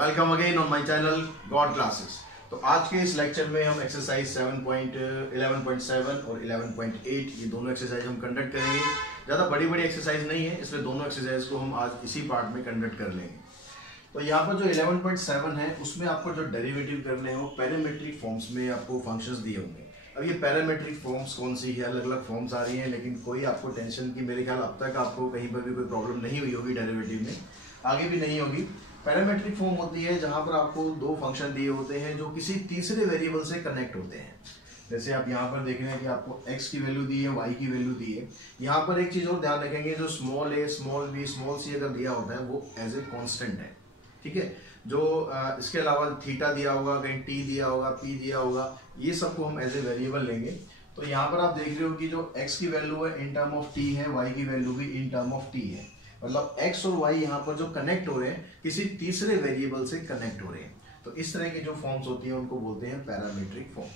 Welcome again on my channel God classes. तो आज के इस लेक्चर में हम एक्सरसाइज 7.11.7 और 11.8 ये दोनों एक्सरसाइज हम कंडक्ट करेंगे। ज़्यादा बड़ी बड़ी एक्सरसाइज नहीं है, इसलिए दोनों एक्सरसाइज को हम आज इसी पार्ट में कंडक्ट कर लेंगे। तो यहाँ पर जो 11.7 है उसमें आपको जो डेरिवेटिव करने हैं वो पैरामेट्रिक फॉर्म्स में आपको फंक्शंस दिए होंगे। अब ये पैरामेट्रिक फॉर्म्स कौन सी है, अलग अलग फॉर्म्स आ रही हैं, लेकिन कोई आपको टेंशन की मेरे ख्याल अब तक आपको कहीं पर भी कोई प्रॉब्लम नहीं हुई होगी डेरिवेटिव में, आगे भी नहीं होगी। पैरामेट्रिक फॉर्म होती है जहां पर आपको दो फंक्शन दिए होते हैं जो किसी तीसरे वेरिएबल से कनेक्ट होते हैं। जैसे आप यहाँ पर देख रहे हैं कि आपको x की वैल्यू दी है, y की वैल्यू दी है। यहाँ पर एक चीज और ध्यान रखेंगे, जो small a, small b, small c अगर दिया होता है वो एज ए कांस्टेंट है, ठीक है। जो इसके अलावा थीटा दिया होगा, कहीं t दिया होगा, p दिया होगा, ये सबको हम एज ए वेरिएबल लेंगे। तो यहाँ पर आप देख रहे हो कि जो x की वैल्यू है इन टर्म ऑफ t है, y की वैल्यू भी इन टर्म ऑफ t है। मतलब x और y यहाँ पर जो कनेक्ट हो रहे हैं किसी तीसरे वेरिएबल से कनेक्ट हो रहे हैं। तो इस तरह की जो फॉर्म्स होती हैं उनको बोलते हैं पैरामेट्रिक फॉर्म।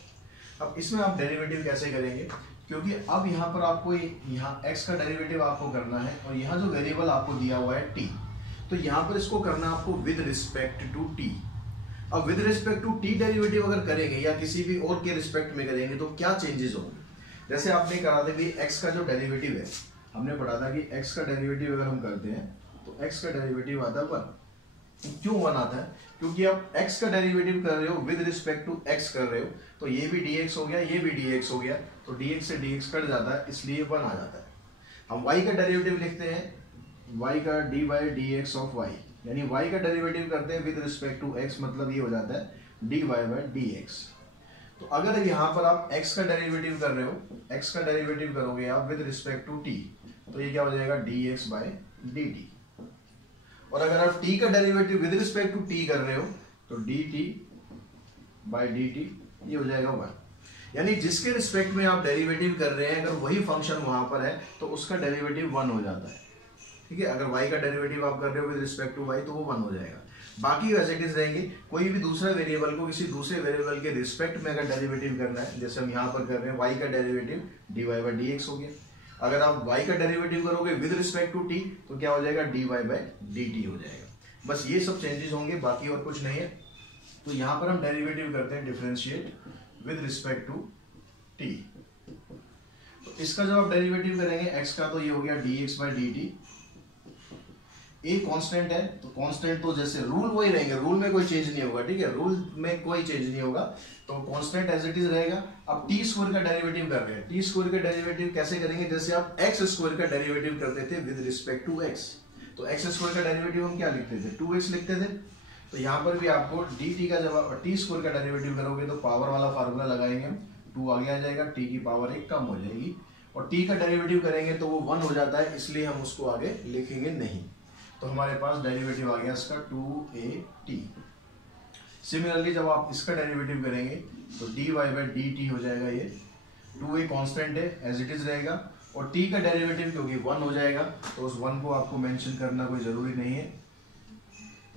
अब इसमें आप डेरिवेटिव कैसे करेंगे, क्योंकि अब यहाँ पर आपको यहाँ x का डेरिवेटिव आपको करना है और यहाँ जो वेरिएबल आपको दिया हुआ है t, तो यहाँ पर इसको करना आपको विद रिस्पेक्ट टू t। अब with respect to t derivative अगर करेंगे या किसी भी और के रिस्पेक्ट में करेंगे तो क्या चेंजेस होंगे। जैसे आपने कहा था कि x का जो डेरिवेटिव है, हमने पढ़ा था कि x का डेरिवेटिव अगर हम करते हैं तो x का डेरिवेटिव आता है 1। क्यों 1 आता है? क्योंकि आप x का डेरिवेटिव कर रहे हो विद रिस्पेक्ट टू x कर रहे हो, तो ये भी dx हो गया, ये भी dx हो गया, तो dx से dx कट जाता है, इसलिए 1 आ जाता है। हम y का डेरिवेटिव लिखते हैं, y का dy dx ऑफ y, यानी y का डेरिवेटिव करते हैं विद रिस्पेक्ट टू x, मतलब ये हो जाता है dy dx। तो अगर यहाँ पर आप x का डेरिवेटिव कर रहे हो, x का डेरिवेटिव करोगे आप विद रिस्पेक्ट टू t, तो ये क्या हो जाएगा dx बाय dt। और अगर आप t का derivative with respect to t कर रहे हो तो dt बाय dt, ये हो जाएगा 1। यानी जिसके रिस्पेक्ट में आप डेरिवेटिव कर रहे हैं अगर वही फंक्शन वहां पर है तो उसका डेरिवेटिव 1 हो जाता है, ठीक है। अगर y का डेरिवेटिव आप कर रहे हो विद रिस्पेक्ट टू y तो वो 1 हो जाएगा। बाकी वैसे इट रहेंगे, कोई भी दूसरा वेरिएबल को किसी दूसरे वेरिएबल के रिस्पेक्ट में अगर डेरिवेटिव करना है, जैसे हम यहाँ पर कर रहे हैं y का डेरिवेटिव dy बाय dx हो गया। अगर आप y का डेरिवेटिव करोगे विद रिस्पेक्ट टू t तो क्या हो जाएगा dy बाय dt हो जाएगा। बस ये सब चेंजेस होंगे, बाकी और कुछ नहीं है। तो यहाँ पर हम डेरिवेटिव करते हैं differentiate with respect to t। तो इसका जब आप डेरिवेटिव करेंगे x का, तो ये हो गया dx by dt। A constant है तो कांस्टेंट तो जैसे रूल वही रहेंगे, रूल में कोई चेंज नहीं होगा, ठीक है। रूल में कोई चेंज नहीं होगा तो कांस्टेंट एज इट इज रहेगा। अब टी स्क्वायर का डेरिवेटिव कर रहे हैं, टी स्क्वायर का डेरिवेटिव कैसे करेंगे, जैसे आप एक्स स्क्वायर का डेरिवेटिव करते थे विद रिस्पेक्ट टू एक्स, तो एक्स स्क्वायर का डेरिवेटिव हम क्या लिखते थे, 2x लिखते थे। तो यहाँ पर भी आपको dt का जब टी स्क्वायर का डेरिवेटिव करोगे तो पावर वाला फार्मूला लगाएंगे, 2 आगे आ जाएगा, t की पावर 1 कम हो जाएगी, और t का डेरिवेटिव करेंगे तो वो 1 हो जाता है, इसलिए हम उसको आगे लिखेंगे नहीं। तो हमारे पास डेरिवेटिव आ गया इसका 2at। सिमिलरली जब आप इसका डेरिवेटिव करेंगे तो dy बाय dt हो जाएगा, ये 2a कांस्टेंट है एज इट इज रहेगा, और t का डेरिवेटिव क्योंकि 1 हो जाएगा तो उस 1 को आपको मेंशन करना कोई जरूरी नहीं है।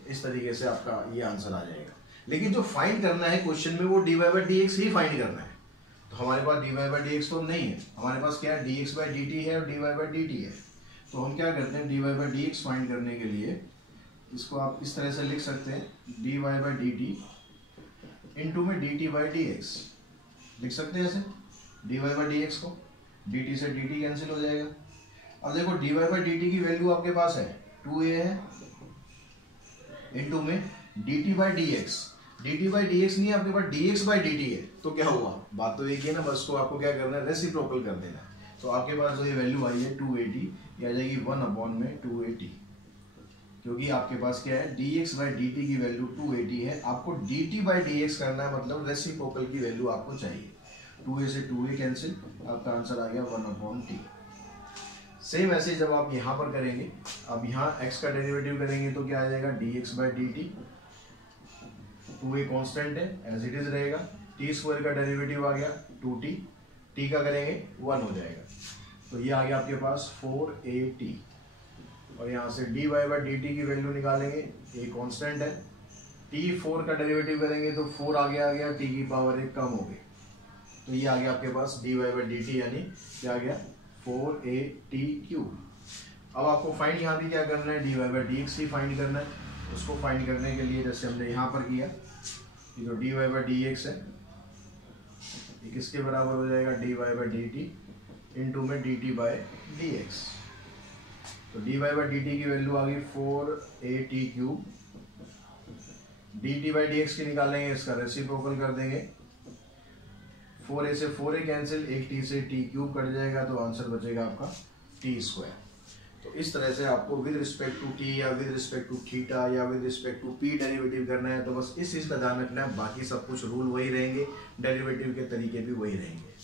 इस तरीके से आपका ये आंसर आ जाएगा। लेकिन जो फाइंड करना है क्वेश्चन में वो dy by dx he find करना है। तो हमारे पास dy बाय dx तो नहीं है, हमारे पास क्या है, dx बाय dt है और dy बाय dt है। तो हम क्या करते हैं, dy बाय dx फाइंड करने के लिए इसको आप इस तरह से लिख सकते हैं, dy बाय dt इनटू में dt बाय dx लिख सकते हैं ऐसे, dy बाय dx को, dt से dt कैंसिल हो जाएगा। अब देखो dy बाय dt की वैल्यू आपके पास है 2a है, इनटू में dt by dx, dt by dx नहीं है आपके पास, dx बाय dt है। तो क्या हुआ, बात तो एक ही है ना, बस को आपको क्या करना है, रेसिप्रोकल कर देना है। तो आपके पास जो ये वैल्यू आई है 280, ये आ जाएगी 1/280, क्योंकि आपके पास क्या है, dx बाय dt की वैल्यू 280 है, आपको dt बाय dx करना है, मतलब रेसिप्रोकल की वैल्यू आपको चाहिए। 2a से 2a कैंसिल, आपका आंसर आ गया 1/t। सेम ऐसे जब आप यहाँ पर करेंगे, अब यहाँ x का डेरिवेटिव करेंगे तो क्या आ जाएगा, dx by dt, 2a constant है एज इट इज रहेगा, t स्क्वायर का डेरिवेटिव आ गया 2t, t का करेंगे 1 हो जाएगा, तो ये आ गया आपके पास 4at। और यहाँ से dy बाय dt की वैल्यू निकालेंगे, a कांस्टेंट है, t4 का डेरिवेटिव करेंगे तो 4 आगे आ गया, t की पावर 1 कम हो गई, तो ये आ गया आपके पास dy बाय dt, यानी क्या आ गया 4at क्यूब। अब आपको फाइंड यहाँ भी क्या करना है, dy by dx he find करना है। उसको फाइंड करने के लिए जैसे हमने यहाँ पर किया, ये जो dy बाई डी एक्स है ये किसके बराबर हो जाएगा, dy by d t into में dt बाई डी एक्स। तो dy बाई डी टी की वैल्यू आ गई 4at cube, dt by d x की निकालेंगे, इसका रेसिप्रोकल कर देंगे, 4a से 4a कैंसिल, एक t से t क्यूब कट जाएगा, तो आंसर बचेगा आपका t स्क्वायर। तो इस तरह से आपको विद रिस्पेक्ट टू t या विद रिस्पेक्ट टू थीटा या with respect to p derivative करना है। तो बस इस चीज का ध्यान रखना है, बाकी सब कुछ रूल वही रहेंगे, डेरिवेटिव के तरीके भी वही रहेंगे।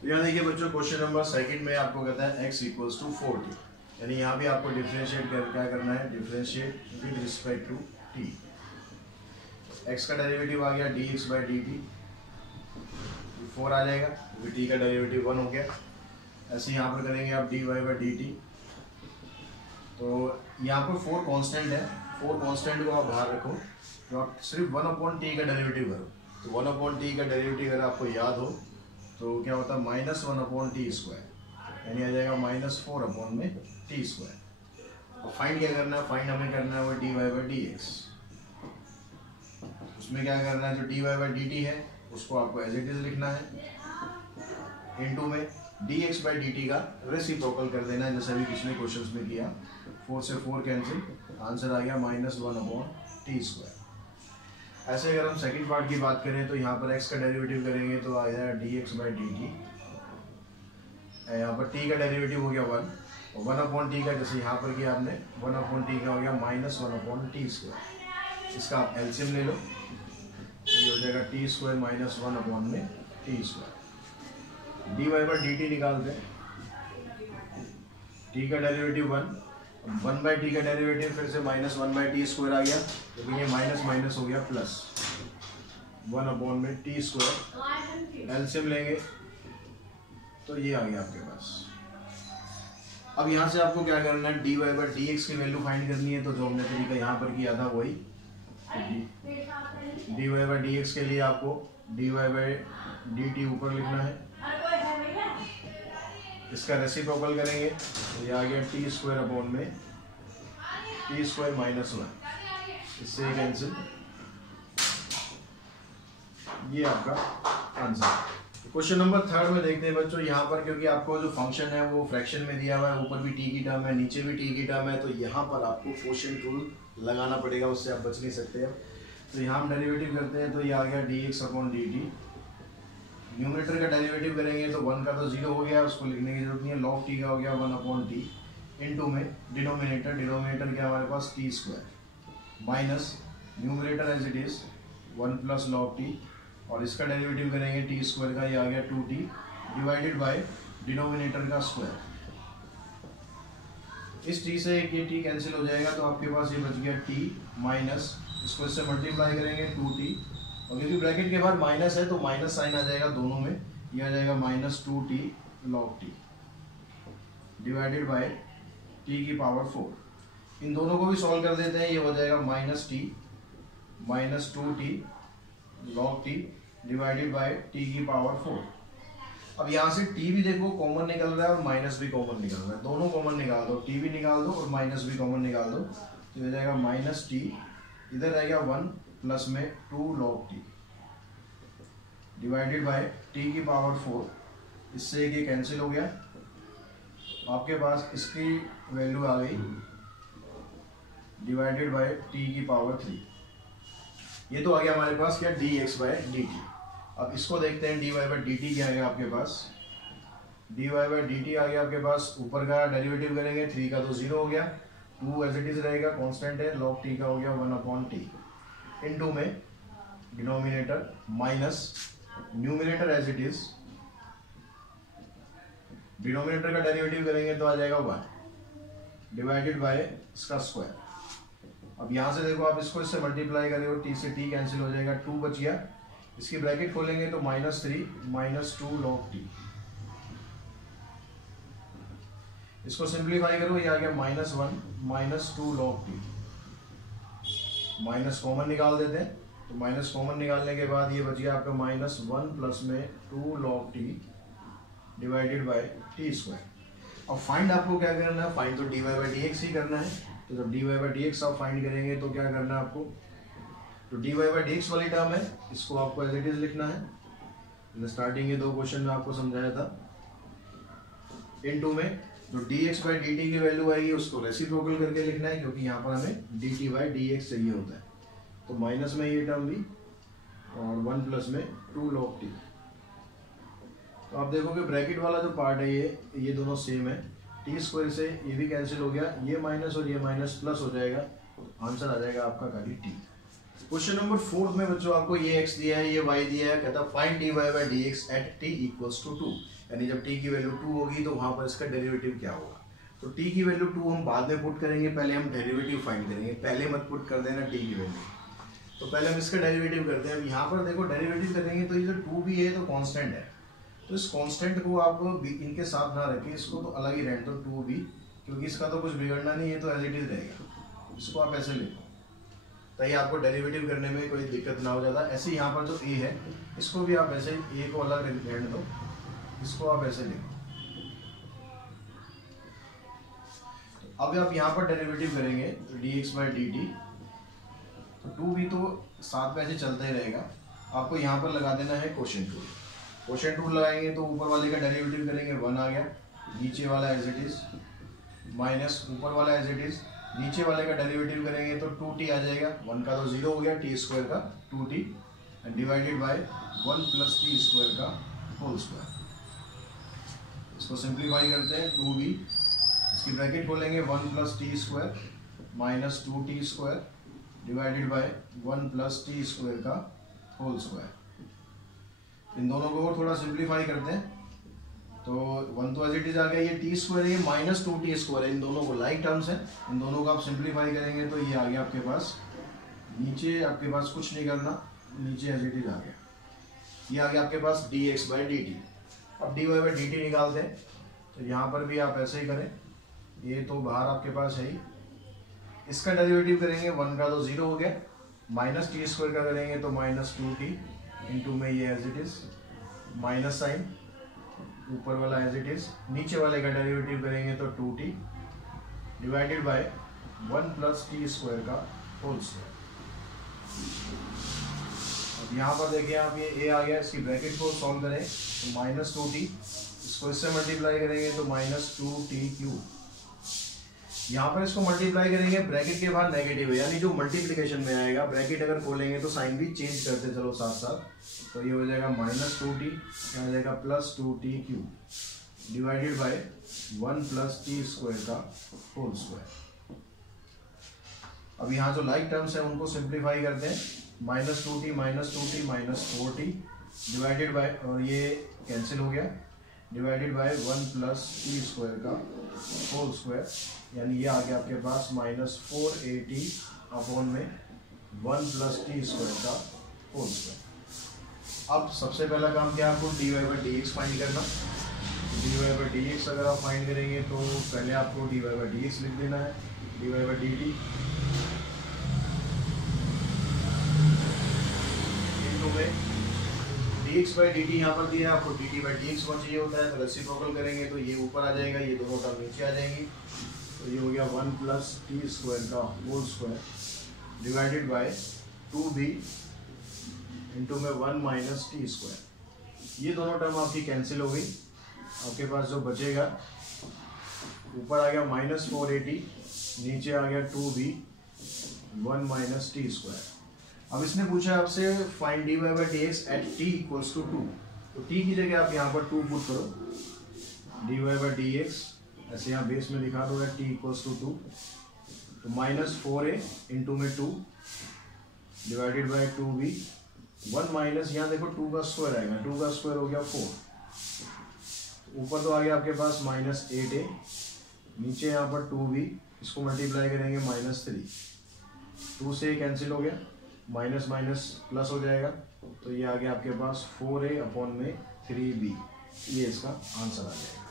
तो यहाँ देखिए बच्चों, क्वेश्चन नंबर सेकंड में आपको कहता है x इक्वल्स टू 40, यानी यहाँ भी आपको डिफरेंशिएट क्या करना है, differentiate with respect to t। x का डेरिवेटिव आ गया dx बाई डी टी, 4 आ जाएगा क्योंकि t का डेरिवेटिव 1 हो गया। ऐसे यहाँ पर करेंगे आप dy बाई डी टी, तो यहाँ पर 4 कांस्टेंट है, 4 कांस्टेंट को आप बाहर रखो, तो आप सिर्फ 1/t का डेरिवेटिव करो। तो 1/t का डेरिवेटिव अगर आपको याद हो तो क्या होता है, -1/t स्क्वायर, यानी आ जाएगा -4/t स्क्वायर। तो फाइंड क्या करना है, फाइंड हमें करना है वो dy बाई डी एक्स। उसमें क्या करना है, जो dy बाई डी टी है उसको आपको एज इट इज लिखना है, इनटू में dx बाई डी टी का रेसिप्रोकल कर देना है, जैसे अभी पिछले क्वेश्चंस में किया। 4 से 4 कैंसिल, आंसर आ गया -1/t स्क्वायर। ऐसे अगर हम सेकंड पार्ट की बात करें तो यहाँ पर x का डेरिवेटिव करेंगे तो आ जाएगा dx बाई डी टी, यहाँ पर t का डेरिवेटिव हो गया 1, और 1/t का जैसे यहाँ पर किया आपने 1/t का हो गया -1/t स्क्वायर। इसका आप एलसीएम ले लो, तो ये हो जाएगा t square -1/t square. dy by d t निकालते हैं, t का डेरिवेटिव 1 बाई टी का डेरिवेटिव फिर से -1/t स्क्वायर आ गया, लेकिन ये माइनस माइनस हो गया प्लस 1/t स्क्वायर। एलसीएम लेंगे तो ये आ गया आपके पास। अब यहाँ से आपको क्या करना है, dy बाई डी एक्स की वैल्यू फाइंड करनी है, तो जो हमने तरीका यहाँ पर किया था वही, dy बाई डी एक्स के लिए आपको dy बाई डी टी ऊपर लिखना है, इसका रेसिप्रोकल करेंगे तो ये आ गया t स्क्वायर अपॉन में t स्क्वायर -1, इससे कैंसिल, ये आपका आंसर। क्वेश्चन नंबर थर्ड में देखते हैं बच्चों, यहाँ पर क्योंकि आपको जो फंक्शन है वो फ्रैक्शन में दिया हुआ है, ऊपर भी t की टर्म है नीचे भी t की टर्म है, तो यहाँ पर आपको कोशेंट रूल लगाना पड़ेगा, उससे आप बच नहीं सकते। अब तो यहाँ हम डेरिवेटिव करते हैं, तो ये आ गया dx upon D T. Numerator का डेरिवेटिव करेंगे तो 1 का तो 0 हो गया, उसको लिखने की जरूरत नहीं है, log t का हो गया 1/t, इनटू में डिनोमिनेटर क्या हमारे पास t square minus numerator as it is 1 plus log t, और इसका डेरिवेटिव करेंगे t स्क्वायर का, ये आ गया 2t डिवाइडेड बाय डिनोमिनेटर का स्क्वायर। इस t से ये t कैंसिल हो जाएगा, तो आपके पास ये बच गया t माइनस, इसको इससे मल्टीप्लाई करेंगे 2t, और क्योंकि ब्रैकेट के बाद माइनस है तो माइनस साइन आ जाएगा दोनों में, ये आ जाएगा -2t log t divided by t की पावर 4। इन दोनों को भी सॉल्व कर देते हैं, ये हो जाएगा -2t log t divided by t की पावर 4। अब यहाँ से t भी देखो कॉमन निकल रहा है और माइनस भी कॉमन निकल रहा है, दोनों कॉमन निकाल दो, t भी निकाल दो और माइनस भी कॉमन निकाल दो, तो हो जाएगा -t, इधर रहेगा 1 प्लस में 2 log t divided by t की पावर 4, इससे ये कैंसिल हो गया, आपके पास इसकी वैल्यू आ गई डिवाइडेड बाय t की पावर 3। ये तो आ गया हमारे पास क्या, dx बाय dt। अब इसको देखते हैं, dy बाय dt क्या आएगा आपके पास, dy बाय dt आ गया आपके पास, ऊपर का डेरिवेटिव करेंगे 3 का तो 0 हो गया, 2 एज इट इज रहेगा कांस्टेंट है, log t का हो गया 1/t, इनटू में denominator minus numerator as it is, denominator का डेरिवेटिव करेंगे तो आ जाएगा 1 डिवाइडेड बाय इसका स्क्वायर। अब यहां से देखो आप इसको इससे मल्टीप्लाई करें, t से t कैंसिल हो जाएगा, 2 बच गया, इसकी ब्रैकेट खोलेंगे तो -3 -2 log t, इसको सिंप्लीफाई करो, ये आ गया -1 -2 log t, माइनस कॉमन निकाल देते हैं, तो माइनस कॉमन निकालने के बाद ये बच गया आपका -1 प्लस में 2 log t divided by t square. अब फाइंड आपको क्या करना है, फाइंड तो dy बाई डी एक्स ही करना है, तो जब d y by d x आप फाइंड करेंगे तो क्या करना है आपको, तो d y by d x वाली टर्म है इसको आपको एज इट इज लिखना है। स्टार्टिंग के 2 क्वेश्चन में आपको समझाया था। इनटू में जो D x by d T की वैल्यू आएगी उसको रेसिप्रोकल करके लिखना है, क्योंकि यहाँ पर हमें D t by d x चाहिए होता है। तो माइनस में ये टर्म भी और 1 प्लस में 2 log टी। तो आप देखोगे ब्रैकेट वाला जो पार्ट है ये दोनों सेम है। टी स्क्वायर से ये भी कैंसिल हो गया, ये माइनस और ये माइनस प्लस हो जाएगा, आंसर आ जाएगा आपका खाली टी। क्वेश्चन नंबर 4 में बच्चों आपको ये x दिया है, ये y दिया है, कहता है find d y by d x at t equals to 2, यानी जब t की वैल्यू 2 होगी तो वहां पर इसका डेरिवेटिव क्या होगा। तो t की वैल्यू 2 हम बाद में पुट करेंगे, पहले हम डेरिवेटिव फाइंड करेंगे, पहले मत पुट कर देना t की वैल्यू। तो पहले हम इसका डेरिवेटिव करते हैं। अब यहाँ पर देखो डेरिवेटिव करेंगे तो ये जो 2 भी है तो कांस्टेंट है, तो इस कांस्टेंट को आप इनके साथ ना रखें, इसको तो अलग ही रहने दो 2 भी, क्योंकि इसका तो कुछ बिगड़ना नहीं है, तो एज इट इज रहेगा। इसको आप ऐसे लिखो ताकि आपको डेरिवेटिव करने में कोई दिक्कत ना हो जाता। ऐसे यहाँ पर जो a है इसको भी आप ऐसे a को अलग रहने दो, इसको आप ऐसे लिखो। अब आप यहाँ पर डेरिवेटिव करेंगे तो D x by d T, तो 2 भी तो साथ में ऐसे चलता ही रहेगा। आपको यहाँ पर लगा देना है कोशेंट रूल। कोशेंट रूल लगाएंगे तो ऊपर वाले का डेरिवेटिव करेंगे 1 आ गया, नीचे वाला एज इट इज, माइनस ऊपर वाला एज इट इज, नीचे वाले का डेरिवेटिव करेंगे तो 2t आ जाएगा, 1 का तो 0 हो गया, टी स्क्वायर का 2t divided by 1 plus t square का होल स्क्वायर। इसको सिंप्लीफाई करते हैं 2b, इसकी ब्रैकेट खोलेंगे 1 plus t square minus 2t square divided bye 1 plus t square का होल स्क्वायर। इन दोनों को थोड़ा सिंप्लीफाई करते हैं तो 1 तो एज इट इज आ गया, ये टी स्क्वायर है, माइनस 2t स्क्वायर है, इन दोनों को लाइक टर्म्स है, इन दोनों को आप सिंप्लीफाई करेंगे तो ये आ गया आपके पास, नीचे आपके पास कुछ नहीं करना, नीचे एज इट इज आ गया, ये आ गया आपके पास d x by d t. अब d y by d t निकालते हैं तो यहाँ पर भी आप ऐसे ही करें, ये तो बाहर आपके पास है ही, इसका डेरिवेटिव करेंगे 1 का तो 0 हो गया, माइनस टी स्क्वायर का करेंगे तो माइनस 2t इंटू में ये as it is, minus sign ऊपर वाला एज इट इज, नीचे वाले का डेरिवेटिव करेंगे तो 2t divided by 1 plus t square का होल स्क्वायर। अब यहाँ पर देखिए आप ये a आ गया, इसकी ब्रैकेट को सॉल्व करें तो माइनस 2t, इसको इससे मल्टीप्लाई करेंगे तो माइनस 2t क्यूब। यहाँ पर इसको मल्टीप्लाई करेंगे, ब्रैकेट के बाद नेगेटिव है, यानी जो मल्टीप्लिकेशन में आएगा, ब्रैकेट अगर खोलेंगे तो साइन भी चेंज करते चलो साथ साथ, तो ये हो जाएगा माइनस 2t, क्या हो जाएगा plus 2t cube divided by 1 plus t square का होल स्क्वायर। अब यहाँ जो लाइक टर्म्स है उनको सिंप्लीफाई करते हैं, minus 2t minus 2t minus 4t divided by, और ये कैंसिल हो गया, divided by 1 plus t square का होल स्क्वायर, यानी ये आ गया आपके पास माइनस 480 अपॉन में 1 प्लस टी स्क्वायर का होल स्क्वायर। अब सबसे पहला काम क्या है, आपको d y by d x find करना। D y by d x अगर आप फाइंड करेंगे तो पहले आपको d y by d x लिख देना है, d y by d t into में d x by d t यहाँ पर दिया है, आपको d t by d x चाहिए होता है, तो रेसिप्रोकल करेंगे तो ये ऊपर आ जाएगा, ये दोनों टर्म नीचे आ जाएंगी, तो ये हो गया 1 प्लस टी स्क्वायर का whole square divided by 2b into में 1 माइनस टी स्क्वायर। ये दोनों टर्म आपकी कैंसिल हो गई, आपके पास जो बचेगा ऊपर आ गया माइनस 480, नीचे आ गया 2b 1 माइनस टी स्क्वायर। अब इसने पूछा आपसे find d y by d x at t equals to 2, तो t की जगह आप यहाँ पर 2 पुट करो, d y by d x ऐसे यहाँ बेस में दिखा दो टी इक्वल्स टू 2, तो माइनस 4a इंटू में 2 डिवाइडेड बाई 2b 1 माइनस, यहाँ देखो 2 का स्क्वायर आएगा, 2 का स्क्वायर हो गया 4, ऊपर तो आ गया आपके पास माइनस 8a, नीचे यहाँ पर 2b, इसको मल्टीप्लाई करेंगे माइनस 3, 2 से कैंसिल हो गया, माइनस माइनस प्लस हो जाएगा, तो ये आ गया आपके पास 4a अपॉन में 3b, ये इसका आंसर आ जाएगा।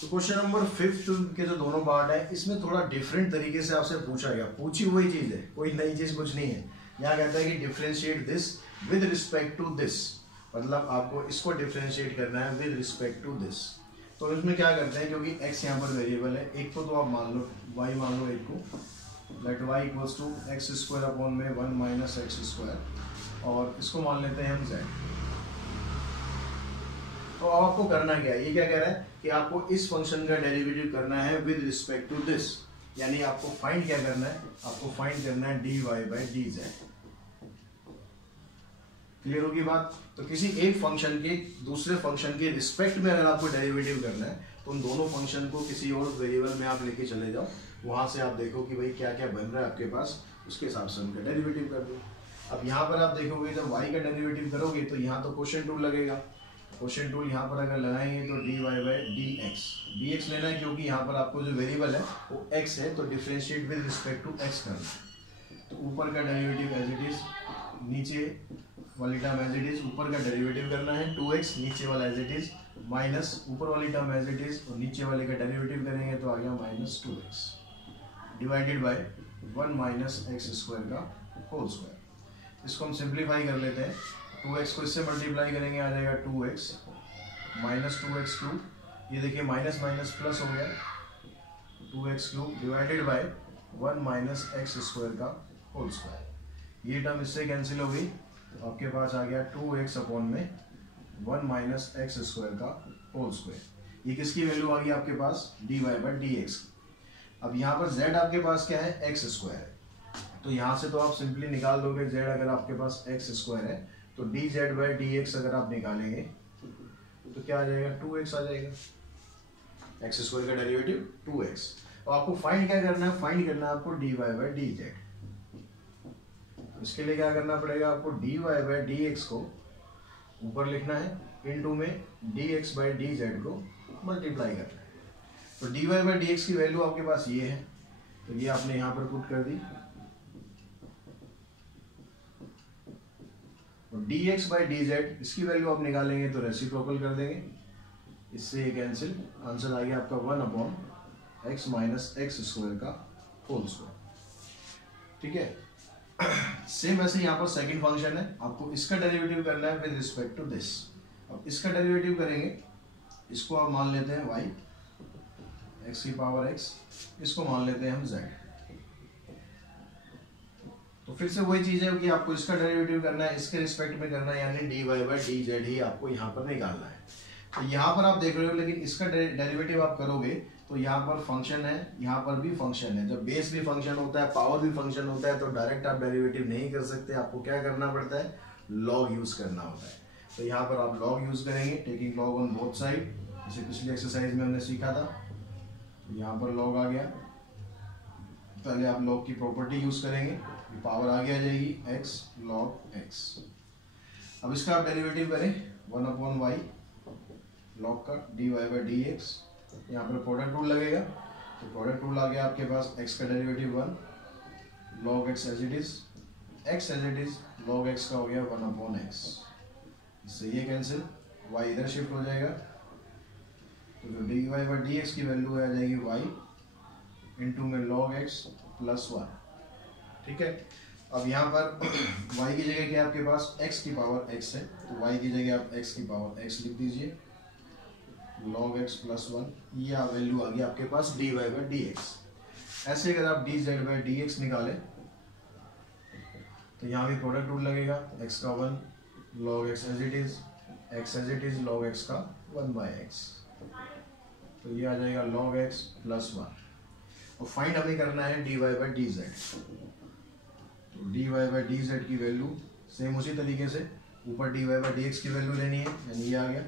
तो क्वेश्चन नंबर 5 के जो दोनों पार्ट है इसमें थोड़ा डिफरेंट तरीके से आपसे पूछा गया, पूछी वही चीज़ है, कोई नई चीज़ कुछ नहीं है। यहाँ कहता है कि differentiate this with respect to this, मतलब आपको इसको डिफरेंशिएट करना है विद रिस्पेक्ट टू दिस। तो इसमें क्या करते हैं, क्योंकि x यहाँ पर वेरिएबल है, एक को तो आप मान लो y मान लो एक को, let y equals to x square upon में 1 माइनस एक्स स्क्वायर, और इसको मान लेते हैं हम z। तो अब आपको करना क्या है, ये क्या कह रहा है कि आपको इस फंक्शन का डेरिवेटिव करना है विद रिस्पेक्ट टू दिस, यानी आपको फाइंड क्या करना है, आपको फाइंड करना है dy by D Z. Clear होगी बात। तो किसी एक फंक्शन के दूसरे फंक्शन के रिस्पेक्ट में अगर आपको डेरिवेटिव करना है तो उन दोनों फंक्शन को किसी और वेरिएबल में आप लेके चले जाओ, वहां से आप देखो कि भाई क्या क्या बन रहा है आपके पास, उसके हिसाब से उनका डेरिवेटिव कर दो। अब यहाँ पर आप देखोगे जब y का डेरिवेटिव करोगे तो यहाँ तो क्वोशिएंट रूल लगेगा। क्वोशिएंट रूल यहाँ पर अगर लगाएंगे तो dy बाई dx लेना है, क्योंकि यहाँ पर आपको जो वेरिएबल है वो x है, तो differentiate with respect to x करना है। तो ऊपर का डेरिवेटिव एज इट इज, नीचे वाली टर्म एज इट इज, ऊपर का डेरिवेटिव करना है 2x, नीचे वाला एज इट इज माइनस ऊपर वाली टर्म एज इट इज, और नीचे वाले का डेरिवेटिव करेंगे तो आ गया minus 2x divided bye 1 minus x square का होल स्क्वायर। इसको हम सिंप्लीफाई कर लेते हैं, 2x को इससे मल्टीप्लाई करेंगे आ जाएगा 2x माइनस 2x क्यूब, ये देखिए माइनस माइनस प्लस हो गया 2x cube divided by 1 minus x square का होल स्क्वायर। ये टर्म इससे कैंसिल हो गई, तो आपके पास आ गया 2x अपॉन में 1 माइनस एक्स स्क्वायर का होल स्क्वायर। ये किसकी वैल्यू आ गई आपके पास, dy बाई dx। अब यहाँ पर z आपके पास क्या है, एक्स स्क्वायर है, तो यहाँ से तो आप सिंपली निकाल दोगे z, अगर आपके पास एक्स स्क्वायर है तो dz बाई dx अगर आप निकालेंगे तो क्या आ जाएगा, 2x आ जाएगा, एक्स स्क्वायर का डेरिवेटिव 2x। और आपको फाइंड क्या करना है, फाइंड करना है आपको dy बाई dz। इसके लिए क्या करना पड़ेगा, आपको dy बाई dx को ऊपर लिखना है, इनटू में dx बाई dz को मल्टीप्लाई करना है। तो dy बाई dx की वैल्यू आपके पास ये है, तो ये आपने यहां पर पुट कर दी, और dx बाई dz इसकी वैल्यू आप निकालेंगे तो रेसिप्रोकल कर देंगे, इससे ये कैंसिल, आंसर आ गया आपका 1 upon x minus x square का होल स्क्वायर। ठीक है, सेम ऐसे यहाँ पर सेकंड फंक्शन है, आपको इसका डेरिवेटिव करना है विद रिस्पेक्ट टू दिस। अब इसका डेरिवेटिव करेंगे, इसको आप मान लेते हैं y x की पावर x, इसको मान लेते हैं हम z। तो फिर से वही चीज है कि आपको इसका डेरिवेटिव करना है, इसके रिस्पेक्ट में करना है, यानी dy बाई dz ही आपको यहाँ पर निकालना है। तो यहाँ पर आप देख रहे हो, लेकिन इसका डेरिवेटिव आप करोगे तो यहाँ पर फंक्शन है, यहाँ पर भी फंक्शन है। जब बेस भी फंक्शन होता है, पावर भी फंक्शन होता है, तो डायरेक्ट आप डेरिवेटिव नहीं कर सकते, आपको क्या करना पड़ता है, लॉग यूज करना होता है। तो यहाँ पर आप लॉग यूज करेंगे, taking log on both side, जैसे पिछली एक्सरसाइज में हमने सीखा था। तो यहाँ पर लॉग आ गया, पहले आप लॉग की प्रॉपर्टी यूज करेंगे, पावर आगे आ जाएगी x log x। अब इसका आप डेरिवेटिव करें 1 अपॉन वाई लॉग का dy बाई dx, यहाँ पर प्रोडक्ट रूल लगेगा, तो प्रोडक्ट रूल आ गया आपके पास, x का derivative 1 log x as it is, x as it is log x का हो गया 1 अपॉन x, इससे ये कैंसिल, y इधर शिफ्ट हो जाएगा, तो जो dy बाई dx की वैल्यू आ जाएगी y इंटू में log x प्लस 1। ठीक है, अब यहाँ पर y की जगह क्या आपके पास x की पावर x है, तो y की जगह आप x की पावर x लिख दीजिए, log x प्लस 1, ये वैल्यू आ गई आपके पास dy बाई dx। ऐसे अगर आप dz बाई dx निकालें तो यहाँ भी प्रोडक्ट रूल लगेगा, x का 1 log x as it is, x as it is log x का 1 बाई x, तो ये आ जाएगा log x प्लस 1। और फाइंड हमें करना है dy बाई dz, तो dy बाई dz की वैल्यू सेम उसी तरीके से ऊपर dy बाई dx की वैल्यू लेनी है, यानी ये आ गया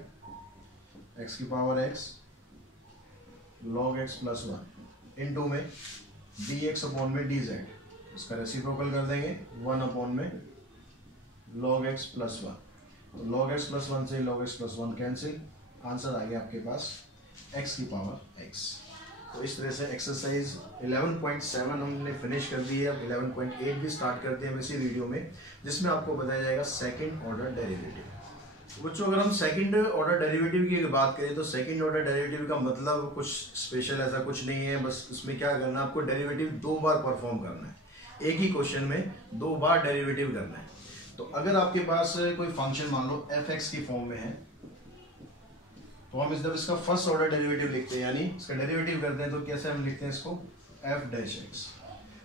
x की power x log x plus 1 into में dx अपॉन में dz, इसका रेसिप्रोकल कर देंगे 1 अपॉन में log x प्लस 1, तो log x प्लस 1 से log x plus 1 cancel, answer आ गया आपके पास x की पावर x। तो इस तरह से एक्सरसाइज 11.7 हमने फिनिश कर दी है। अब 11.8 भी स्टार्ट करते हैं इसी वीडियो में, जिसमें आपको बताया जाएगा सेकंड ऑर्डर डेरिवेटिव। बच्चों अगर हम सेकंड ऑर्डर डेरिवेटिव की बात करें तो सेकंड ऑर्डर डेरिवेटिव का मतलब कुछ स्पेशल ऐसा कुछ नहीं है, बस उसमें क्या करना है, आपको डेरिवेटिव 2 बार परफॉर्म करना है, एक ही क्वेश्चन में 2 बार डेरिवेटिव करना है। तो अगर आपके पास कोई फंक्शन मान लो f(x) की फॉर्म में है, तो हम जब इसका फर्स्ट ऑर्डर डेरिवेटिव लिखते हैं, यानी इसका डेरिवेटिव करते हैं, तो कैसे हम लिखते हैं इसको f'(x)।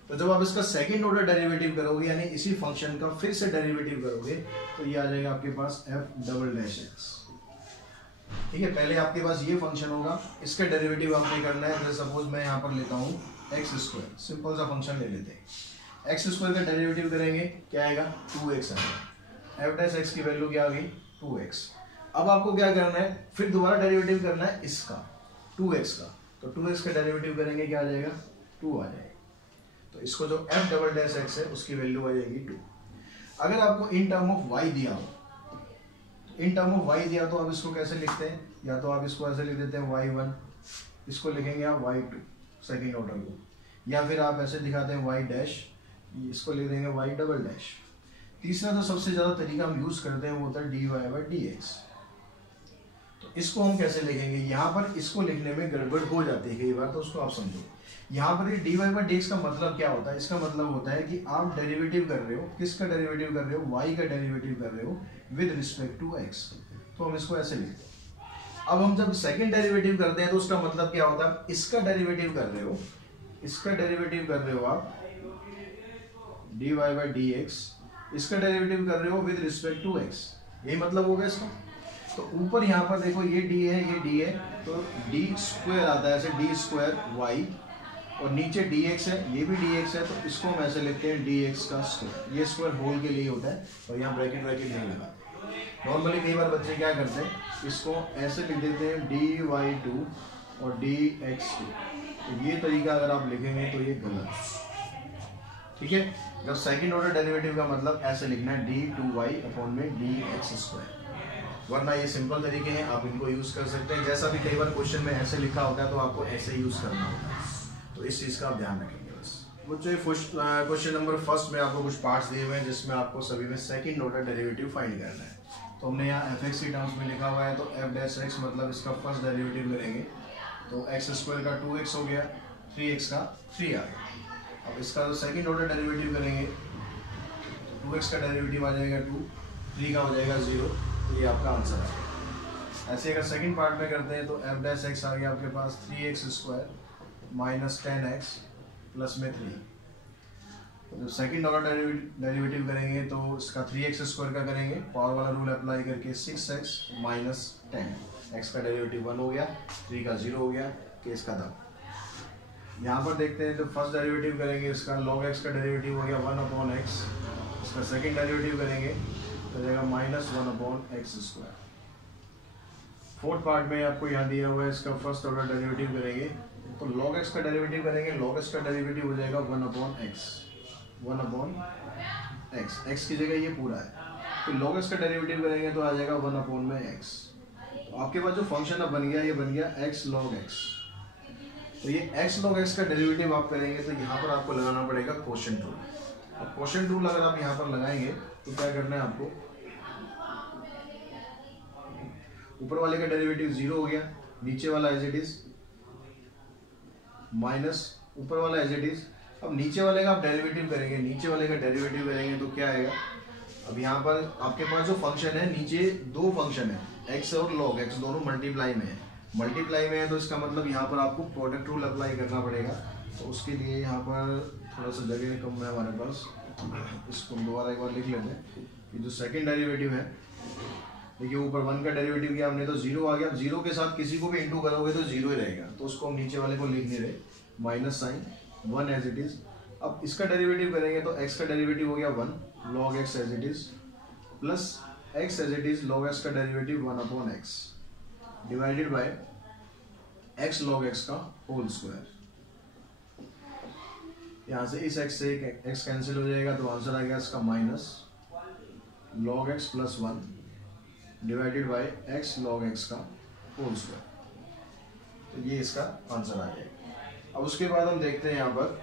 तो जब आप इसका सेकंड ऑर्डर डेरिवेटिव करोगे यानी इसी फंक्शन का फिर से डेरिवेटिव करोगे तो ये आ जाएगा आपके पास f डबल डैश x। ठीक है, पहले आपके पास ये फंक्शन होगा, इसका डेरिवेटिव आपने करना है। जैसे सपोज मैं यहाँ पर लेता हूँ एक्स स्क्वायर, सिंपल सा फंक्शन ले लेते हैं। एक्स स्क्वायर का डेरिवेटिव करेंगे क्या आएगा 2x आएगा। एफ डैश एक्स की वैल्यू क्या आ गई 2x। अब आपको क्या करना है, फिर दोबारा डेरिवेटिव करना है इसका 2x का। तो 2x का डेरिवेटिव करेंगे क्या आ जाएगा 2 आ जाएगा। तो इसको जो f डबल डैश x है उसकी वैल्यू आ जाएगी 2। अगर आपको इन टर्म ऑफ y दिया हो, इन टर्म ऑफ y दिया तो आप इसको कैसे लिखते हैं, या तो आप इसको ऐसे लिख देते हैं y1, इसको लिखेंगे आप y2 सेकेंड ऑर्डर को, या फिर आप ऐसे दिखाते हैं y डैश, इसको लिख देंगे y डबल डैश। तीसरा तो सबसे ज्यादा तरीका हम यूज करते हैं वो होता है dy/dx। तो इसको हम कैसे लिखेंगे, यहाँ पर इसको लिखने में गड़बड़ हो जाती है कई बार, तो उसको आप समझो। यहाँ पर ये dy/dx का मतलब क्या होता है, इसका मतलब होता है कि आप डेरिवेटिव कर रहे हो, किसका डेरिवेटिव कर रहे हो, y का डेरिवेटिव कर रहे हो विद रिस्पेक्ट टू x। तो हम इसको ऐसे लिखते हैं। अब हम जब सेकंड डेरिवेटिव करते हैं तो उसका मतलब क्या होता है, इसका डेरिवेटिव कर रहे हो, इसका डेरिवेटिव कर रहे हो आप dy/dx, इसका डेरिवेटिव कर रहे हो विद रिस्पेक्ट टू x, यही मतलब होगा इसका। तो ऊपर यहाँ पर देखो ये d है, ये d है, तो d स्क्वायर आता है ऐसे, d स्क्वायर y, और नीचे dx है, ये भी dx है, तो इसको हम ऐसे लिखते हैं dx का स्क्वायर। ये स्क्वायर होल के लिए होता है और यहाँ ब्रैकेट नहीं लगाते। नॉर्मली कई बार बच्चे क्या करते हैं, इसको ऐसे लिख देते हैं dy2 और dx2। तो ये तरीका अगर आप लिखेंगे तो ये गलत। ठीक है, जब सेकंड ऑर्डर डेरिवेटिव का मतलब ऐसे लिखना है d2y अपॉन में dx स्क्वायर, वरना ये सिंपल तरीके हैं, आप इनको यूज कर सकते हैं। जैसा भी कई बार क्वेश्चन में ऐसे लिखा होता है तो आपको ऐसे यूज करना होता है, तो इस चीज का आप ध्यान रखेंगे बस। बच्चों क्वेश्चन नंबर फर्स्ट में आपको कुछ पार्ट्स दिए हुए हैं जिसमें आपको सभी में सेकंड ऑर्डर डेरिवेटिव फाइंड करना है। तो हमने यहाँ fx की टर्म्स में लिखा हुआ है, तो f डैश x मतलब इसका फर्स्ट डेरिवेटिव करेंगे तो x स्क्वायर का 2x हो गया, 3x का 3 आ गया। अब इसका जो सेकंड ऑर्डर डेरिवेटिव करेंगे तो 2x का डेरिवेटिव आ जाएगा 2, 3 का हो जाएगा 0, तो ये आपका आंसर है। ऐसे अगर सेकंड पार्ट में करते हैं तो f डैश x आ गया आपके पास 3x square minus 10x plus में 3। जब सेकंड ऑर्डर डेरिवेटिव करेंगे तो इसका 3x स्क्वायर का करेंगे, पावर वाला रूल अप्लाई करके 6x माइनस 10, x का डेरिवेटिव 1 हो गया, 3 का 0 हो गया, केस का खत्म। यहाँ पर देखते हैं तो फर्स्ट डेरिवेटिव करेंगे, इसका log x का डेरिवेटिव हो गया 1 अपॉन x, इसका सेकंड डेरिवेटिव करेंगे तो जाएगा minus 1 upon x square. Fourth part में आपको यहाँ दिया हुआ है, इसका फर्स्ट ऑर्डर डेरिवेटिव करेंगे तो log x का डेरिवेटिव करेंगे, log x का डेरिवेटिव हो जाएगा 1 अपॉन x, 1 अपॉन x की जगह ये पूरा है। तो log x का डेरिवेटिव करेंगे तो आ जाएगा 1 अपॉन में x। तो आपके पास जो फंक्शन अब बन गया, ये बन गया x log x। तो ये x log x का डेरिवेटिव आप करेंगे तो यहाँ पर आपको लगाना पड़ेगा क्वोशिएंट रूल। अब क्वोशिएंट रूल अगर आप यहाँ पर लगाएंगे तो क्या करना है आपको, ऊपर वाले का डेरिवेटिव 0 हो गया, नीचे वाला एज इट इज माइनस ऊपर वाला एज इट इज। अब नीचे वाले का आप डेरिवेटिव करेंगे, नीचे वाले का डेरिवेटिव करेंगे तो क्या आएगा, अब यहाँ पर आपके पास जो फंक्शन है, नीचे दो फंक्शन है x और log x, दोनों मल्टीप्लाई में है। मल्टीप्लाई में है तो इसका मतलब यहाँ पर आपको प्रोडक्ट रूल अप्लाई करना पड़ेगा। तो उसके लिए यहाँ पर थोड़ा सा जगह कम है हमारे पास, इसको दोबारा एक बार लिख लेते हैं कि जो सेकेंड डेरिवेटिव है, देखिए ऊपर 1 का डेरिवेटिव किया हमने तो 0 आ गया। अब 0 के साथ किसी को भी इंटू करोगे तो 0 ही रहेगा, तो उसको हम नीचे वाले को लिख नहीं रहे, minus sign 1 as it is. अब इसका डेरिवेटिव करेंगे तो x का डेरिवेटिव हो गया 1 log x as it is, plus x as it is log x का derivative 1 upon x divided by x log x का होल स्क्वायर। यहाँ से इस x से x कैंसिल हो जाएगा तो आंसर आ गया इसका minus log x plus 1 divided by x log x का होल स्क्वायर। तो ये इसका आंसर आ जाएगा। अब उसके बाद हम देखते हैं यहाँ पर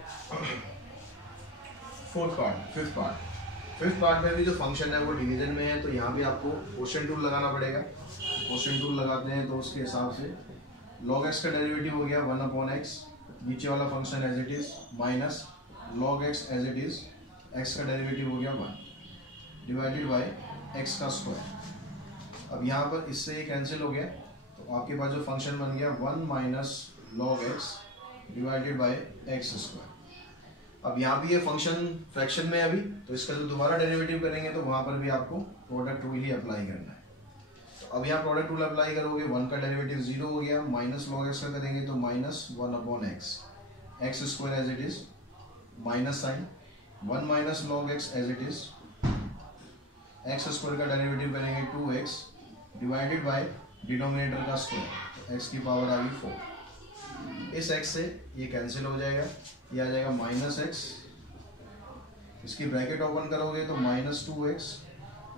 फिफ्थ पार्ट में भी जो फंक्शन है वो डिवीजन में है, तो यहाँ भी आपको क्वोशिएंट रूल लगाना पड़ेगा। क्वोशिएंट रूल लगाते हैं तो उसके हिसाब से log x का डेरिवेटिव हो गया 1 अपॉन x, नीचे वाला function as it is minus log x as it is, x का डेरिवेटिव हो गया 1 डिवाइडेड बाय x का स्क्वायर। अब यहाँ पर इससे ये कैंसिल हो गया तो आपके पास जो फंक्शन बन गया 1 minus log x divided by x square. अब यहाँ भी ये फंक्शन फ्रैक्शन में अभी, तो इसका जो दोबारा डेरिवेटिव करेंगे तो वहां पर भी आपको प्रोडक्ट रूल ही अप्लाई करना है। तो अब यहाँ प्रोडक्ट रूल अप्लाई करोगे, 1 का डेरिवेटिव 0 हो गया, माइनस लॉग एक्स का करेंगे तो -1/x, x square as it is, minus sign 1 minus log x as it is, x square का डेरिवेटिव करेंगे 2x डिवाइडेड बाय डिनोमिनेटर का स्क्वायर, तो x की पावर आ गई 4। इस x से ये कैंसिल हो जाएगा, ये आ जाएगा -x, इसकी ब्रैकेट ओपन करोगे तो -2x,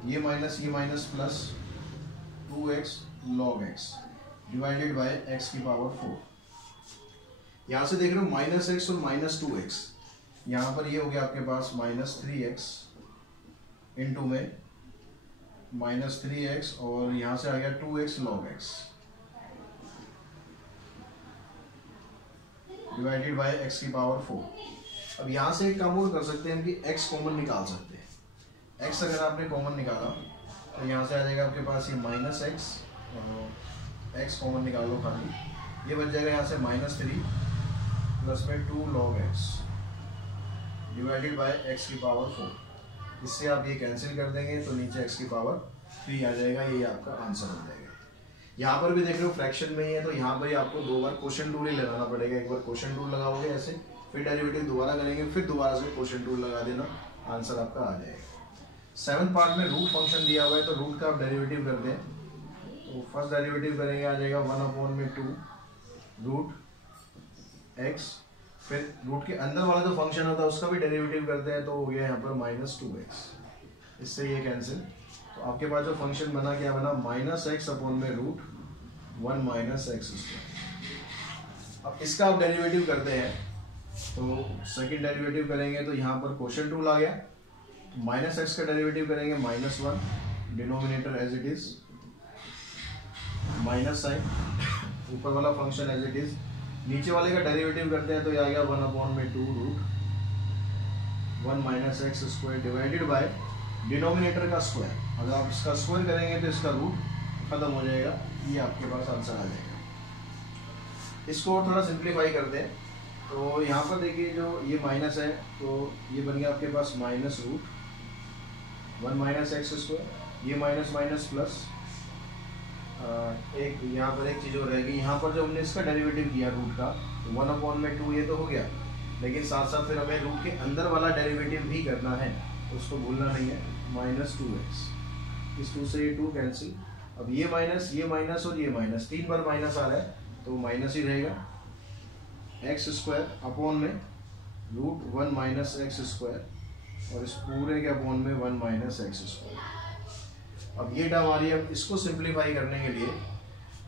ये minus plus 2x log x divided by x की पावर 4। यहाँ से देख रहे हो -x और -2x, यहाँ पर ये हो गया आपके पास -3x इंटू में -3x और यहाँ से आ गया 2x log x divided by x की पावर 4। अब यहाँ से एक काम और कर सकते हैं कि x कॉमन निकाल सकते हैं। x अगर आपने कॉमन निकाला तो यहाँ से आ जाएगा आपके पास ये -x, x कॉमन निकाल लो खाली, ये बच जाएगा यहाँ से -3 प्लस में 2 log x divided by x की पावर 4। इससे आप ये कैंसिल कर देंगे तो नीचे x की पावर 3 आ जाएगा, ये आपका आंसर हो जाएगा। यहाँ पर भी देख रहे हो फ्रैक्शन में ही है, तो यहाँ पर ही आपको 2 बार क्वोशिएंट रूल ही लगाना पड़ेगा। एक बार क्वोशिएंट रूल लगाओगे ऐसे, फिर डेरिवेटिव दोबारा करेंगे, फिर दोबारा से क्वोशिएंट रूल लगा देना, आंसर आपका आ जाएगा। 7th पार्ट में रूट फंक्शन दिया हुआ है, तो रूट का आप डेरिवेटिव कर दें, तो फर्स्ट डेरिवेटिव करेंगे आ जाएगा 1/2 रूट x, फिर रूट के अंदर वाला जो फंक्शन होता है उसका भी डेरिवेटिव करते हैं, तो हो गया यहाँ पर -2x, इससे ये कैंसिल। तो आपके पास जो फंक्शन बना क्या बना, -x/√1 - x²। अब इसका आप डेरिवेटिव करते हैं, तो सेकंड डेरिवेटिव करेंगे तो यहाँ पर क्वोशिएंट रूल आ गया, -x का डेरिवेटिव करेंगे -1, denominator as it is, minus sign, ऊपर वाला फंक्शन एज इट इज, नीचे वाले का डेरिवेटिव करते हैं तो ये आ गया 1/2√1 - x² डिवाइडेड बाय डिनोमिनेटर का स्क्वायर। अगर आप इसका स्क्वायर करेंगे तो इसका रूट खत्म हो जाएगा, ये आपके पास आंसर आ जाएगा। इसको थोड़ा सिंप्लीफाई करते हैं, तो यहाँ पर देखिए जो ये माइनस है तो ये बन गया आपके पास -√1 - x², ये माइनस प्लस एक यहाँ पर एक चीज़ और रहेगी, यहाँ पर जो हमने इसका डेरिवेटिव किया रूट का, 1/2 ये तो हो गया, लेकिन साथ साथ फिर हमें रूट के अंदर वाला डेरिवेटिव भी करना है, तो उसको भूलना नहीं है, -2x, इस 2 से ये 2 कैंसिल। अब ये माइनस और ये माइनस, 3 बार माइनस आ रहा है तो माइनस ही रहेगा, x² अपॉन में √1 - x² और इस पूरे के अपॉन में 1 - x²। अब ये टर्म आ रही है, अब इसको सिंप्लीफाई करने के लिए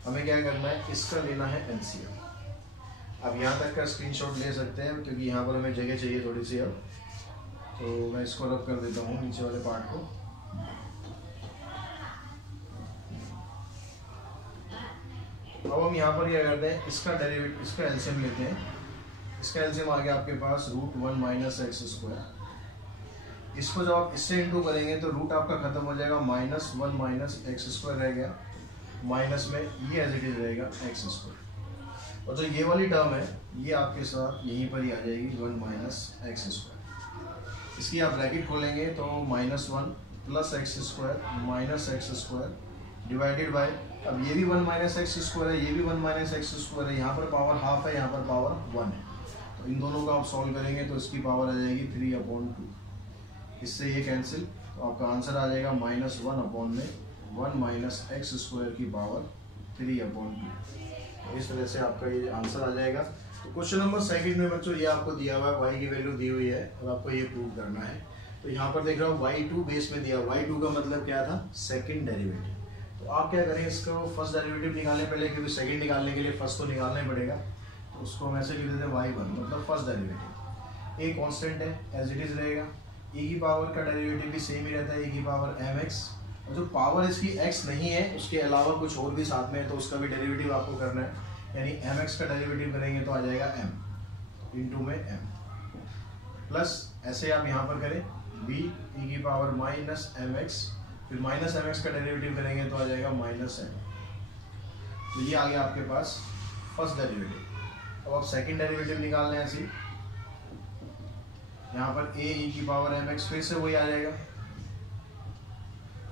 हमें क्या करना है, इसका लेना है एलसीएम। अब यहाँ तक का स्क्रीनशॉट ले सकते हैं क्योंकि यहाँ पर हमें जगह चाहिए थोड़ी सी। अब तो मैं इसको रब कर देता हूँ नीचे वाले पार्ट को। अब हम यहाँ पर क्या करते हैं, इसका डेरिवेटिव, इसका एलसीएम लेते हैं। इसका एलसीएम आ गया आपके पास √1 - x²। इसको जब आप इससे इंटू करेंगे तो रूट आपका खत्म हो जाएगा, -1 - x² रह गया, माइनस में ये एज इट इज रहेगा x²। और जो ये वाली टर्म है ये आपके साथ यहीं पर ही आ जाएगी, 1 - x²। इसकी आप ब्रैकेट खोलेंगे तो -1 + x² - x² डिवाइडेड बाय, अब ये भी 1 - x² है, ये भी 1 - x² है, यहाँ पर पावर हाफ है, यहाँ पर पावर 1 है, तो इन दोनों को आप सॉल्व करेंगे तो इसकी पावर आ जाएगी 3/2, इससे ये कैंसिल, तो आपका आंसर आ जाएगा -1/1 - x² की पावर 3/2। इस तरह से आपका ये आंसर आ जाएगा। तो क्वेश्चन नंबर सेकंड में बच्चों ये आपको दिया हुआ है, y की वैल्यू दी हुई है और आपको ये प्रूव करना है। तो यहाँ पर देख रहा हूँ y2 बेस में दिया, y2 का मतलब क्या था, सेकंड डेरिवेटिव। तो आप क्या करें, इसको फर्स्ट डेरिवेटिव निकालने पहले, क्योंकि सेकंड निकालने के लिए फर्स्ट तो निकालना ही पड़ेगा, तो उसको हम ऐसे लिख देते हैं y1 मतलब फर्स्ट डेरिवेटिव। a कांस्टेंट है एज इट इज रहेगा, e की पावर का डेरिवेटिव भी सेम ही रहता है, e की पावर mx, और जो पावर इसकी x नहीं है उसके अलावा कुछ और भी साथ में है तो उसका भी डेरिवेटिव आपको करना है, यानी mx का डेरिवेटिव करेंगे तो आ जाएगा m इंटू में m प्लस, ऐसे आप यहाँ पर करें b e की पावर -mx, फिर -mx का डेरिवेटिव करेंगे तो आ जाएगा -m। तो ये आ गया आपके पास फर्स्ट डेरिवेटिव। अब आप सेकंड डेरिवेटिव निकालना है ऐसे, यहाँ पर a e की पावर mx फिर से वही आ जाएगा।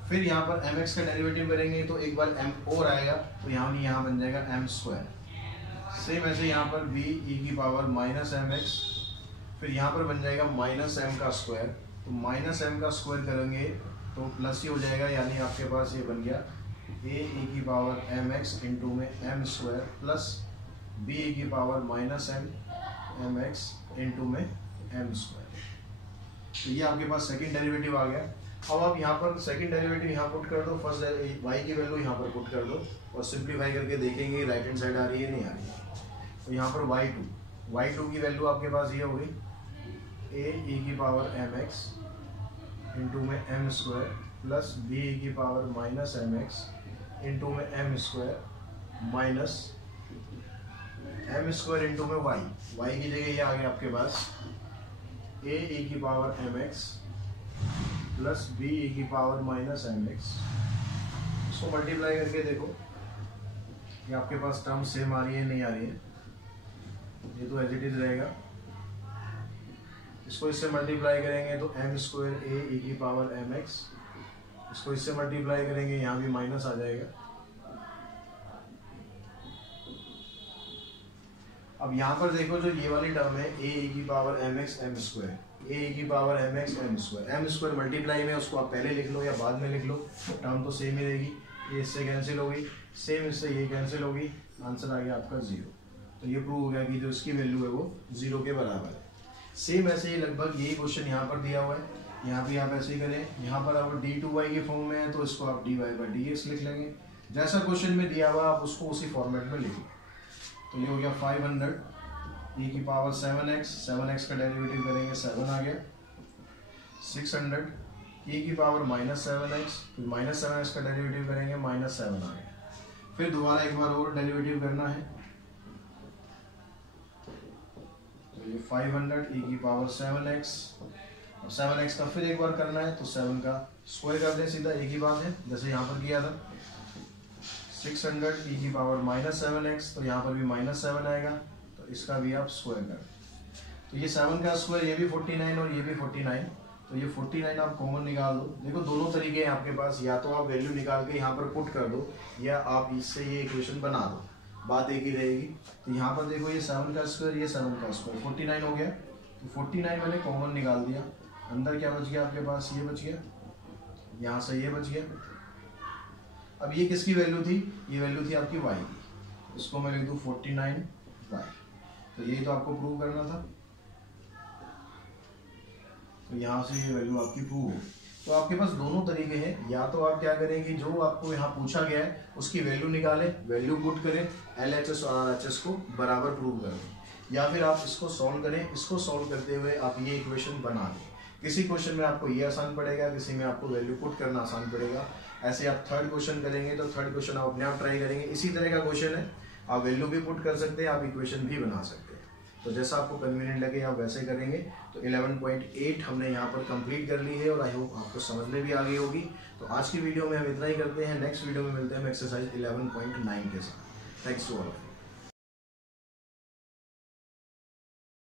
फिर यहाँ पर mx का डेरिवेटिव करेंगे तो एक बार m और आएगा, तो यहाँ बन जाएगा m स्क्वायर। सेम ऐसे यहाँ पर b e की पावर माइनस mx, फिर यहाँ पर बन जाएगा माइनस m का स्क्वायर। तो माइनस m का स्क्वायर करेंगे तो प्लस ही हो जाएगा, यानी आपके पास ये बन गया a e की पावर mx इंटू में m square plus b e की पावर माइनस mx इंटू में m स्क्वायर। तो ये आपके पास सेकंड डेरिवेटिव आ गया। अब आप यहाँ पर सेकंड डेरिवेटिव यहाँ पुट कर दो, फर्स्ट y की वैल्यू यहाँ पर पुट कर दो और सिंप्लीफाई करके देखेंगे राइट हैंड साइड आ रही है नहीं आ रही है। तो यहाँ पर y2 की वैल्यू आपके पास ये होगी a e की पावर mx इंटू में m square plus b e की पावर माइनस mx इंटू में m square minus m square into में y की जगह ये आ गया आपके पास a e की power mx plus b e की पावर माइनस mx। इसको मल्टीप्लाई करके देखो ये आपके पास टर्म सेम आ रही है नहीं आ रही है, ये तो एज इट इज रहेगा। इसको इससे मल्टीप्लाई करेंगे तो m स्क्वायर a e की पावर mx, इसको इससे मल्टीप्लाई करेंगे यहाँ भी माइनस आ जाएगा। अब यहाँ पर देखो जो ये वाली टर्म है a e की power mx m square, a e की power mx m square multiply में उसको आप पहले लिख लो या बाद में लिख लो, टर्म तो सेम ही रहेगी। ये इससे कैंसिल होगी, सेम इससे ये कैंसिल होगी, आंसर आ गया आपका 0। तो ये प्रूव हो गया कि जो इसकी वैल्यू है वो 0 के बराबर है। सेम ऐसे ही लगभग यही क्वेश्चन यहाँ पर दिया हुआ है, यहाँ भी आप ऐसे ही करें। यहाँ पर अगर d2y के फॉर्म में है तो इसको आप dy/dx लिख लेंगे, जैसा क्वेश्चन में दिया हुआ आप उसको उसी फॉर्मेट में लिखो। तो ये हो गया 500 e की पावर 7x का डेरिवेटिव करेंगे 7 आ गया। 600 e की पावर माइनस 7x, फिर माइनस 7x का डेरिवेटिव करेंगे माइनस 7 आ गया। फिर दोबारा एक बार और डेरिवेटिव करना है, तो ये 500 e की पावर 7x, अब 7x का फिर एक बार करना है तो 7 का स्क्वायर कर दें, सीधा एक ही बात है जैसे यहाँ पर किया था। 600 e की पावर माइनस 7x, तो यहाँ पर भी माइनस 7 आएगा, तो इसका भी आप स्क्वायर कर। तो ये 7 का स्क्वायर, ये भी 49 और ये भी 49, तो ये 49 आप कॉमन निकाल दो। देखो दोनों तरीके हैं आपके पास, या तो आप वैल्यू निकाल के यहाँ पर पुट कर दो या आप इससे ये इक्वेशन बना दो, बात एक ही रहेगी। तो यहाँ पर देखो ये 7 का स्क्वायर, ये 7 का स्क्वायर 49 हो गया, तो 49 मैंने कॉमन निकाल दिया। अंदर क्या बच गया आपके पास, ये बच गया, यहाँ से ये बच गया। अब ये किसकी वैल्यू थी, ये वैल्यू थी आपकी y की, इसको मैं लिख दूँ 49y। तो यही तो आपको प्रूव करना था, तो यहाँ से ये वैल्यू आपकी प्रूव हो। तो आपके पास दोनों तरीके हैं, या तो आप क्या करें कि जो आपको यहाँ पूछा गया है उसकी वैल्यू निकालें, वैल्यू पुट करें, LHS और RHS को बराबर प्रूव करें, या फिर आप इसको सॉल्व करें। इसको सॉल्व करते हुए आप ये इक्वेशन बना दें। किसी क्वेश्चन में आपको ये आसान पड़ेगा, किसी में आपको वैल्यू पुट करना आसान पड़ेगा। ऐसे आप थर्ड क्वेश्चन करेंगे तो थर्ड क्वेश्चन आप अपने आप ट्राई करेंगे, इसी तरह का क्वेश्चन है, आप वैल्यू भी पुट कर सकते हैं, आप इक्वेशन भी बना सकते हैं। तो जैसा आपको कन्वीनियंट लगे आप वैसे करेंगे। तो 11.8 हमने यहाँ पर कंप्लीट कर ली है और आई होप आपको समझ में भी आ गई होगी। तो आज की वीडियो में हम इतना ही करते हैं, नेक्स्ट वीडियो में मिलते हैं हम एक्सरसाइज 11.9 के साथ। Thanks to all.